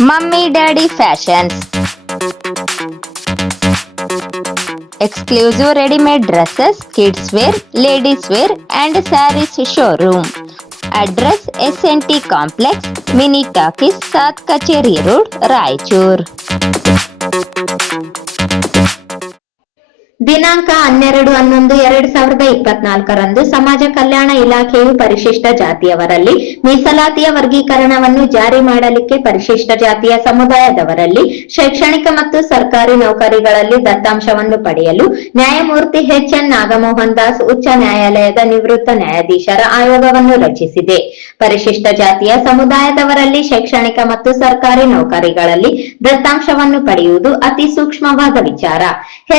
Mummy Daddy Fashions. Exclusive ready-made dresses, kids wear, ladies wear and sarees showroom. Address SNT Complex, Mini Talkies, South Kacheri Road, Raichur. ದಿನಾಂಕ 12/11/2024 ಸಮಾಜ ಕಲ್ಯಾಣ ಇಲಾಖೆಯು ಪರಿಶಿಷ್ಟ ಜಾತಿಯವರಲ್ಲಿ ಮೀಸಲಾತಿಯ ವರ್ಗೀಕರಣವನ್ನು ಜಾರಿ ಮಾಡಲಿಕ್ಕೆ ಪರಿಶಿಷ್ಟ ಜಾತಿಯ ಸಮುದಾಯದವರಲ್ಲಿ ಶೈಕ್ಷಣಿಕ ಮತ್ತು ಸರ್ಕಾರಿ ನೌಕರಿಗಳಲ್ಲಿ ದತ್ತಾಂಶವನ್ನು ಪಡೆಯಲು ನ್ಯಾಯಮೂರ್ತಿ ಎಚ್.ಎನ್. ನಾಗಮೋಹನ್ ದಾಸ್ ಉಚ್ಚ ನ್ಯಾಯಾಲಯದ ನಿವೃತ್ತ ನ್ಯಾಯಾಧೀಶರ ಆಯೋಗವನ್ನು ರಚಿಸಿದೆ. ಪರಿಶಿಷ್ಟ ಜಾತಿಯ ಸಮುದಾಯದವರಲ್ಲಿ ಶೈಕ್ಷಣಿಕ ಮತ್ತು ಸರ್ಕಾರಿ ನೌಕರಿಗಳಲ್ಲಿ ದತ್ತಾಂಶವನ್ನು ಪಡೆಯುವುದು ಅತಿ ಸೂಕ್ಷ್ಮವಾದ ವಿಚಾರ.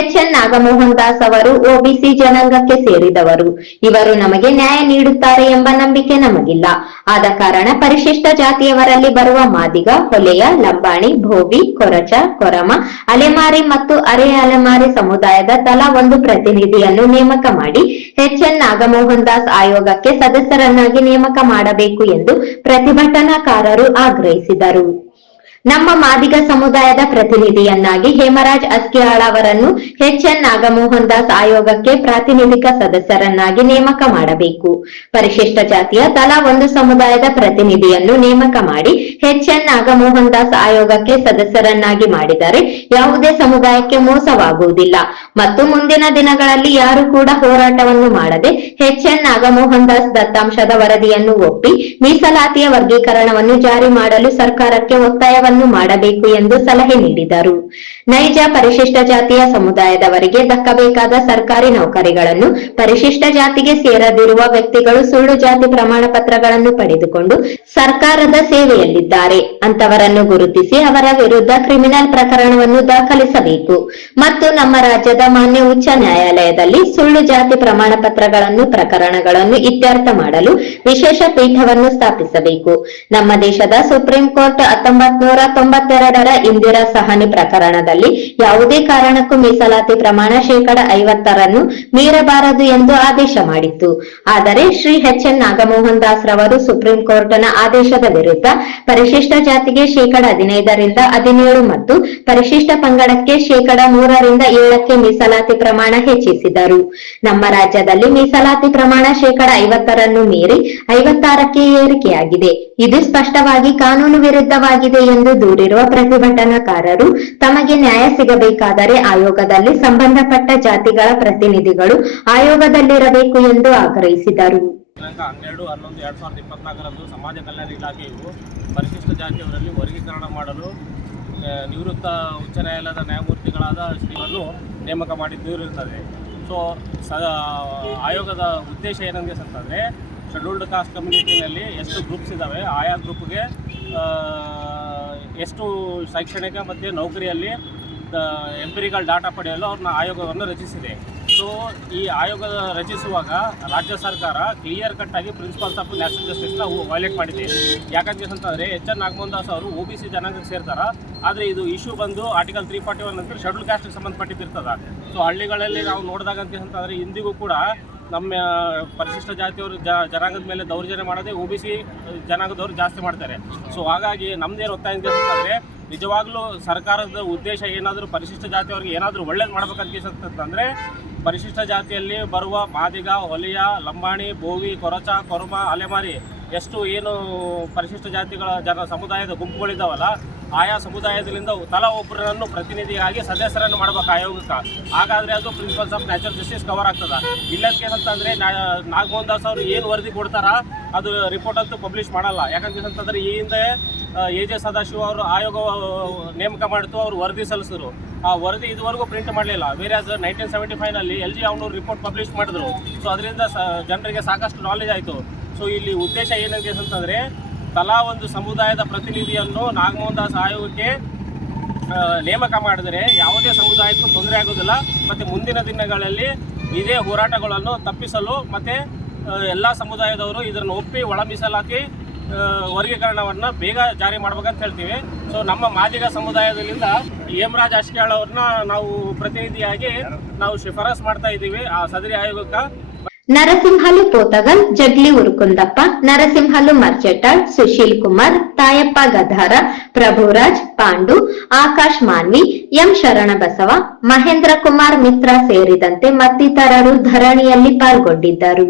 ಎಚ್.ಎನ್. ನಾಗಮೋಹನ್ ದಾಸ್ ಅವರು ಒಬಿಸಿ ಜನಾಂಗಕ್ಕೆ ಸೇರಿದವರು. ಇವರು ನಮಗೆ ನ್ಯಾಯ ನೀಡುತ್ತಾರೆ ಎಂಬ ನಂಬಿಕೆ ನಮಗಿಲ್ಲ. ಆದ ಕಾರಣ ಪರಿಶಿಷ್ಟ ಜಾತಿಯವರಲ್ಲಿ ಬರುವ ಮಾದಿಗ, ಹೊಲೆಯ, ಲಂಬಾಣಿ, ಭೋವಿ, ಕೊರಚ, ಕೊರಮ, ಅಲೆಮಾರಿ ಮತ್ತು ಅರೆ ಅಲೆಮಾರಿ ಸಮುದಾಯದ ತಲಾ ಒಂದು ಪ್ರತಿನಿಧಿಯನ್ನು ನೇಮಕ ಮಾಡಿ ಎಚ್.ಎನ್. ನಾಗಮೋಹನ್ ದಾಸ್ ಆಯೋಗಕ್ಕೆ ಸದಸ್ಯರನ್ನಾಗಿ ನೇಮಕ ಮಾಡಬೇಕು ಎಂದು ಪ್ರತಿಭಟನಾಕಾರರು ಆಗ್ರಹಿಸಿದರು. ನಮ್ಮ ಮಾದಿಗ ಸಮುದಾಯದ ಪ್ರತಿನಿಧಿಯನ್ನಾಗಿ ಹೇಮರಾಜ್ ಅಸ್ಕಿಯಾಳ ಅವರನ್ನು ಎಚ್.ಎನ್. ನಾಗಮೋಹನ್ ದಾಸ್ ಆಯೋಗಕ್ಕೆ ಪ್ರಾತಿನಿಧಿಕ ಸದಸ್ಯರನ್ನಾಗಿ ನೇಮಕ ಮಾಡಬೇಕು. ಪರಿಶಿಷ್ಟ ಜಾತಿಯ ತಲಾ ಒಂದು ಸಮುದಾಯದ ಪ್ರತಿನಿಧಿಯನ್ನು ನೇಮಕ ಮಾಡಿ ಎಚ್.ಎನ್. ನಾಗಮೋಹನ್ ದಾಸ್ ಆಯೋಗಕ್ಕೆ ಸದಸ್ಯರನ್ನಾಗಿ ಮಾಡಿದರೆ ಯಾವುದೇ ಸಮುದಾಯಕ್ಕೆ ಮೋಸವಾಗುವುದಿಲ್ಲ ಮತ್ತು ಮುಂದಿನ ದಿನಗಳಲ್ಲಿ ಯಾರು ಕೂಡ ಹೋರಾಟವನ್ನು ಮಾಡದೆ ಎಚ್.ಎನ್. ನಾಗಮೋಹನ್ ದಾಸ್ ದತ್ತಾಂಶದ ವರದಿಯನ್ನು ಒಪ್ಪಿ ಮೀಸಲಾತಿಯ ವರ್ಗೀಕರಣವನ್ನು ಜಾರಿ ಮಾಡಲು ಸರ್ಕಾರಕ್ಕೆ ಒತ್ತಾಯವನ್ನು ಮಾಡಬೇಕು ಎಂದು ಸಲಹೆ ನೀಡಿದರು. ನೈಜ ಪರಿಶಿಷ್ಟ ಜಾತಿಯ ಸಮುದಾಯದವರಿಗೆ ದಕ್ಕಬೇಕಾದ ಸರ್ಕಾರಿ ನೌಕರಿಗಳನ್ನು ಪರಿಶಿಷ್ಟ ಜಾತಿಗೆ ಸೇರದಿರುವ ವ್ಯಕ್ತಿಗಳು ಸುಳ್ಳು ಜಾತಿ ಪ್ರಮಾಣ ಪತ್ರಗಳನ್ನು ಪಡೆದುಕೊಂಡು ಸರ್ಕಾರದ ಸೇವೆಯಲ್ಲಿದ್ದಾರೆ. ಅಂತವರನ್ನು ಗುರುತಿಸಿ ಅವರ ವಿರುದ್ಧ ಕ್ರಿಮಿನಲ್ ಪ್ರಕರಣವನ್ನು ದಾಖಲಿಸಬೇಕು ಮತ್ತು ನಮ್ಮ ರಾಜ್ಯದ ಮಾನ್ಯ ಉಚ್ಚ ನ್ಯಾಯಾಲಯದಲ್ಲಿ ಸುಳ್ಳು ಜಾತಿ ಪ್ರಮಾಣ ಪ್ರಕರಣಗಳನ್ನು ಇತ್ಯರ್ಥ ಮಾಡಲು ವಿಶೇಷ ಪೀಠವನ್ನು ಸ್ಥಾಪಿಸಬೇಕು. ನಮ್ಮ ದೇಶದ ಸುಪ್ರೀಂ ಕೋರ್ಟ್ 1992ರ ಇಂದಿರಾ ಸಹಾನಿ ಪ್ರಕರಣದಲ್ಲಿ ಯಾವುದೇ ಕಾರಣಕ್ಕೂ ಮೀಸಲಾತಿ ಪ್ರಮಾಣ 50% ಮೀರಬಾರದು ಎಂದು ಆದೇಶ ಮಾಡಿತ್ತು. ಆದರೆ ಶ್ರೀ ಎಚ್.ಎನ್. ನಾಗಮೋಹನ್ ದಾಸ್ ರವರು ಸುಪ್ರೀಂ ಕೋರ್ಟ್ನ ಆದೇಶದ ವಿರುದ್ಧ ಪರಿಶಿಷ್ಟ ಜಾತಿಗೆ 15% 17% ಮತ್ತು ಪರಿಶಿಷ್ಟ ಪಂಗಡಕ್ಕೆ 3% ಮೀಸಲಾತಿ ಪ್ರಮಾಣ ಹೆಚ್ಚಿಸಿದರು. ನಮ್ಮ ರಾಜ್ಯದಲ್ಲಿ ಮೀಸಲಾತಿ ಪ್ರಮಾಣ 50% ಮೀರಿ 56ಕ್ಕೆ ಏರಿಕೆಯಾಗಿದೆ. ಇದು ಸ್ಪಷ್ಟವಾಗಿ ಕಾನೂನು ವಿರುದ್ಧವಾಗಿದೆ ಎಂದು ದೂರಿರುವ ಪ್ರತಿಭಟನಾಕಾರರು ತಮಗೆ ನ್ಯಾಯ ಸಿಗಬೇಕಾದರೆ ಆಯೋಗದಲ್ಲಿ ಸಂಬಂಧಪಟ್ಟ ಜಾತಿಗಳ ಪ್ರತಿನಿಧಿಗಳು ಆಯೋಗದಲ್ಲಿರಬೇಕು ಎಂದು ಆಗ್ರಹಿಸಿದರು. 12/11/2024 ಸಮಾಜ ಕಲ್ಯಾಣ ಇಲಾಖೆಯು ಪರಿಶಿಷ್ಟ ಜಾತಿಯವರಲ್ಲಿ ವರ್ಗೀಕರಣ ಮಾಡಲು ನಿವೃತ್ತ ಉಚ್ಚ ನ್ಯಾಯಾಲಯದ ನ್ಯಾಯಮೂರ್ತಿಗಳಾದ ಶ್ರೀಗಳನ್ನು ನೇಮಕ ಮಾಡಿದ್ದಿರುತ್ತದೆ. ಸೊ ಆಯೋಗದ ಉದ್ದೇಶ ಏನಿದೆ ಅಂತಂದರೆ ಶೆಡ್ಯೂಲ್ಡ್ ಕಾಸ್ಟ್ ಕಮ್ಯುನಿಟಿನಲ್ಲಿ ಎಷ್ಟು ಗ್ರೂಪ್ಸ್ ಇದ್ದಾವೆ, ಆಯಾ ಗ್ರೂಪ್ಗೆ ಎಷ್ಟು ಶೈಕ್ಷಣಿಕ ಮತ್ತು ನೌಕರಿಯಲ್ಲಿ ಎಂಪಿರಿಕಲ್ ಡಾಟಾ ಪಡೆಯಲು ಅವ್ರನ್ನ ಆಯೋಗವನ್ನು ರಚಿಸಿದೆ. ಸೊ ಈ ಆಯೋಗ ರಚಿಸುವಾಗ ರಾಜ್ಯ ಸರ್ಕಾರ ಕ್ಲಿಯರ್ ಕಟ್ ಆಗಿ ಪ್ರಿನ್ಸಿಪಲ್ಸ್ ಆಫ್ ನ್ಯಾಷನಲ್ ಜಸ್ಟಿಸ್ನ ವೈಲೇಟ್ ಮಾಡಿದೆ. ಯಾಕಂತ ಅಂತಂದರೆ ಎಚ್.ಎನ್. ನಾಗಮೋಹನ್ ದಾಸ್ ಅವರು ಒಬಿಸಿ ಜನಾಂಗಕ್ಕೆ ಸೇರ್ತಾರೆ. ಆದರೆ ಇದು ಇಶ್ಯೂ ಬಂದು ಆರ್ಟಿಕಲ್ 341 ಅಂತ ಶೆಡ್ಯೂಲ್ ಕಾಸ್ಟ್ಗೆ ಸಂಬಂಧಪಟ್ಟಿರ್ತದೆ. ಸೊ ಹಳ್ಳಿಗಳಲ್ಲಿ ನಾವು ನೋಡಿದಾಗ ಅಂತಂದರೆ ಇಂದಿಗೂ ಕೂಡ ನಮ್ಮ ಪರಿಶಿಷ್ಟ ಜಾತಿಯವರು ಜನಾಂಗದ ಮೇಲೆ ದೌರ್ಜನ್ಯ ಮಾಡೋದೇ ಒಬಿಸಿ ಜನಾಂಗದವರು ಜಾಸ್ತಿ ಮಾಡ್ತಾರೆ. ಸೊ ಹಾಗಾಗಿ ನಮ್ಮದೇನು ಒತ್ತಾಯ ಇದೆ ಅಂತಂದರೆ ನಿಜವಾಗ್ಲೂ ಸರ್ಕಾರದ ಉದ್ದೇಶ ಏನಾದರೂ ಪರಿಶಿಷ್ಟ ಜಾತಿಯವ್ರಿಗೆ ಏನಾದರೂ ಒಳ್ಳೇದು ಮಾಡ್ಬೇಕಂತಂದರೆ ಪರಿಶಿಷ್ಟ ಜಾತಿಯಲ್ಲಿ ಬರುವ ಮಾದಿಗ, ಹೊಲೆಯ, ಲಂಬಾಣಿ, ಬೋವಿ, ಕೊರಚ, ಕೊರಮ, ಅಲೆಮಾರಿ ಎಷ್ಟು ಏನು ಪರಿಶಿಷ್ಟ ಜಾತಿಗಳ ಸಮುದಾಯದ ಗುಂಪುಗಳಿದ್ದಾವಲ್ಲ, ಆಯಾ ಸಮುದಾಯದಿಂದ ತಲಾ ಒಬ್ಬರನ್ನು ಪ್ರತಿನಿಧಿಯಾಗಿ ಸದಸ್ಯರನ್ನು ಮಾಡ್ಬೇಕು ಆಯೋಗಕ್ಕೆ. ಹಾಗಾದರೆ ಅದು principles of natural justice cover ಆಗ್ತದೆ. ಇಲ್ಲದಕ್ಕೆ ಅಂತಂದರೆ ನಾಗಮೋಹನ್ ದಾಸ್ ಅವರು ಏನು ವರದಿ ಕೊಡ್ತಾರ ಅದು ರಿಪೋರ್ಟ್ ಅಂತೂ ಪಬ್ಲಿಷ್ ಮಾಡಲ್ಲ. ಯಾಕಂತಂದರೆ ಈ ಹಿಂದೆ ಎ.ಜೆ. ಸದಾಶಿವ ಅವರು ಆಯೋಗ ನೇಮಕ ಮಾಡಿತು, ಅವರು ವರದಿ ಸಲ್ಲಿಸಿದ್ರು. ಆ ವರದಿ ಇದುವರೆಗೂ ಪ್ರಿಂಟ್ ಮಾಡಲಿಲ್ಲ. ಬೇರೆ 1975ನಲ್ಲಿ ಎಲ್.ಜಿ. ಅವನೂರು ರಿಪೋರ್ಟ್ ಪಬ್ಲಿಷ್ ಮಾಡಿದ್ರು. ಸೊ ಅದರಿಂದ ಜನರಿಗೆ ಸಾಕಷ್ಟು ನಾಲೆಜ್ ಆಯಿತು. ಸೊ ಇಲ್ಲಿ ಉದ್ದೇಶ ಏನಿದೆ ಅಂತಂದರೆ ತಲಾ ಒಂದು ಸಮುದಾಯದ ಪ್ರತಿನಿಧಿಯನ್ನು ನಾಗಮೋಹನ್ ದಾಸ್ ಆಯೋಗಕ್ಕೆ ನೇಮಕ ಮಾಡಿದರೆ ಯಾವುದೇ ಸಮುದಾಯಕ್ಕೂ ತೊಂದರೆ ಆಗೋದಿಲ್ಲ ಮತ್ತು ಮುಂದಿನ ದಿನಗಳಲ್ಲಿ ಇದೇ ಹೋರಾಟಗಳನ್ನು ತಪ್ಪಿಸಲು ಮತ್ತು ಎಲ್ಲ ಸಮುದಾಯದವರು ಇದನ್ನು ಒಪ್ಪಿ ಒಳ ಮೀಸಲಾತಿ ವರ್ಗೀಕರಣವನ್ನು ಬೇಗ ಜಾರಿ ಮಾಡ್ಬೇಕಂತ ಹೇಳ್ತೀವಿ. ಸೊ ನಮ್ಮ ಮಾದಿಗ ಸಮುದಾಯದಿಂದ ಹೇಮರಾಜ್ ಅಸ್ಕಿಯಾಳ ಅವ್ರನ್ನ ನಾವು ಪ್ರತಿನಿಧಿಯಾಗಿ ನಾವು ಶಿಫಾರಸ್ ಮಾಡ್ತಾ ಇದ್ದೀವಿ ಆ ಸದರಿ ಆಯೋಗಕ್ಕೆ. ನರಸಿಂಹಲು ಪೋತಗಲ್, ಜಗ್ಲಿ ಉರುಕುಂದಪ್ಪ, ನರಸಿಂಹಲು ಮರ್ಚೆಟಾಳ್, ಸುಶೀಲ್ ಕುಮಾರ್, ತಾಯಪ್ಪ ಗಧಾರ, ಪ್ರಭುರಾಜ್, ಪಾಂಡು, ಆಕಾಶ್ ಮಾನ್ವಿ, ಎಂ ಶರಣಬಸವ, ಮಹೇಂದ್ರ ಕುಮಾರ್ ಮಿತ್ರ ಸೇರಿದಂತೆ ಮತ್ತಿತರರು ಧರಣಿಯಲ್ಲಿ ಪಾಲ್ಗೊಂಡಿದ್ದರು.